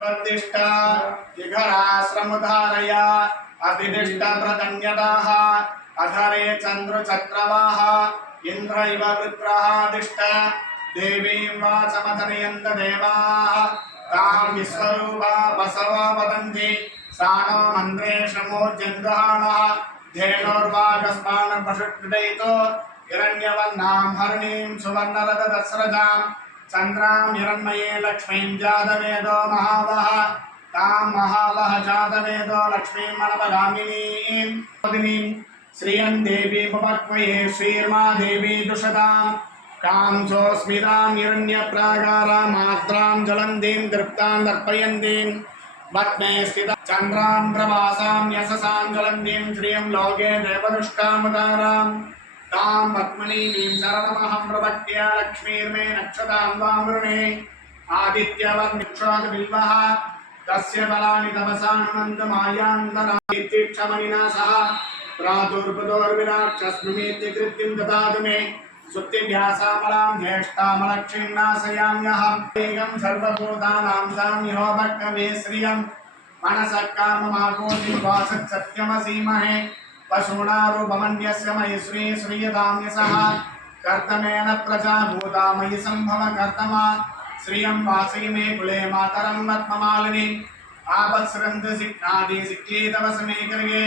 प्रतिष्ठा इघराश्रमुधारय अभिदिष्टप्रतन्यताः अधरे चन्द्रचक्रवाः इंद्र इव वृत्रः दिष्ट देवीं वाचमतनयन्त देवाः तां विश्वरूपा बसवो वदन्ति सानो मन्त्रेशमोज्यन्द्रहाणः धेनुर्वागस्मानपशुकृतैतो हिरण्यवर्णां हरिणीं सुवर्णरथदस्रजां चन्द्रां हिरण्मये लक्ष्मीं जातवेदो महावः तां महावः जातवेदो लक्ष्मीं मनपगामिनीं श्रियं देवी उपपक्वये श्रीर्मा देवी दुषतां कांसोऽस्मितां हिरण्यप्राकारां मात्रां ज्वलन्तीं तृप्तां दर्पयन्तीं पद्मे स्थिता चन्द्रां प्रभासां यशसां ज्वलन्तीं श्रियं लोके देवदुष्टामुदारां तां पद्मनीं शरणमहं प्रपद्ये लक्ष्मीर्मे नक्षतां वामृणे आदित्यवर्निक्षोदबिल्वः तस्य बलानि तपसानुमन्दमायान्तरादित्यक्षमणिना सह प्रादुर्बुदोर्विराक्षस्मिमेत्य कृत्तिं ददातु मे सुप्तिभ्यासामलां ज्येष्ठामलक्ष्मीं नाशयाम्यहम् एकं सर्वभूतानां साम्योपक्कवे श्रियं मनसः काममाकोटिं वासत् सत्यमसीमहे पशूनारूपमन्यस्य मयि श्री श्रीयतां यशः कर्तमेन प्रजा भूता मयि सम्भव कर्तमा श्रियं वासि मे कुले मातरं पद्ममालिनीम् आपत्स्रन्त सिक्नादि सिक्लीतवसमे कर्गे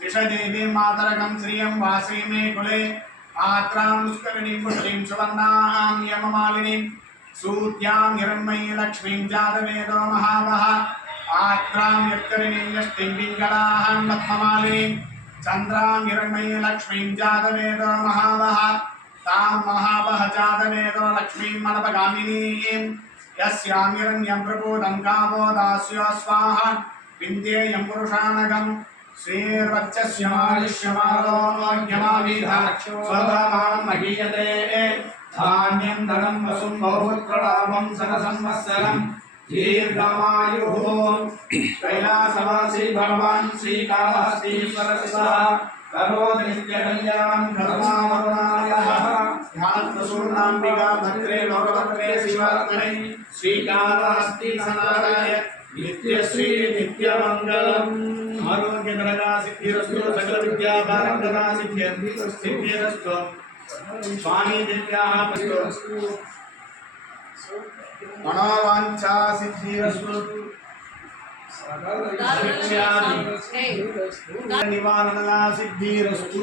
विषदेवी मातरकं श्रियं वासि मे कुले आत्रां दुष्करिणीं पुष्टिं सुवर्णां यममालिनीं सूत्यां हिरण्मयी लक्ष्मीं जातवेदो महावः आत्रां यत्करिणीं यष्टिं पिङ्गलाहं पद्ममालिनीं चन्द्रां हिरण्मयी लक्ष्मीं जातवेदो महावः तां महावः जातवेदो लक्ष्मीं मनपगामिनीं यस्यां हिरण्यं प्रपूतं कामो दास्यो स्वाहा विन्देयं पुरुषानगं श्रीर्वच्चस्यमायुष्यमारोग्यमाविधाक्षो स्वभावं महीयते धान्यं धनं वसुं बहुपुत्रलाभं सनसंवत्सरं दीर्घमायुः कैलासवासी भगवान् श्रीकालहस्तीश्वरः करोति नित्यकल्याणं धर्मावरुणालयः ध्यानप्रसूर्णाम्बिका भद्रे लोकभद्रे शिवात्मने श्रीकालहस्तीसनाथाय नित्यश्री नित्यमङ्गलम् आरोग्यकरदा सिद्धिरस्तु सकल विद्यापारंगता सिद्धिरस्तु स्वामी दिव्याः पस्तु मनोवांछा सिद्धिरस्तु निवारणा सिद्धिरस्तु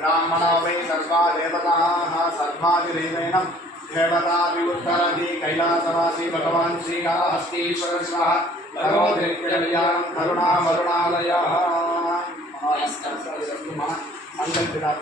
ब्राह्मणो वै सर्वा देवताः सर्वादिदेवेन देवता विउत्तरति कैलासवासी भगवान् श्रीकालहस्तीश्वरः करोति नित्यकल्याणं करुणावरुणालयः मंगल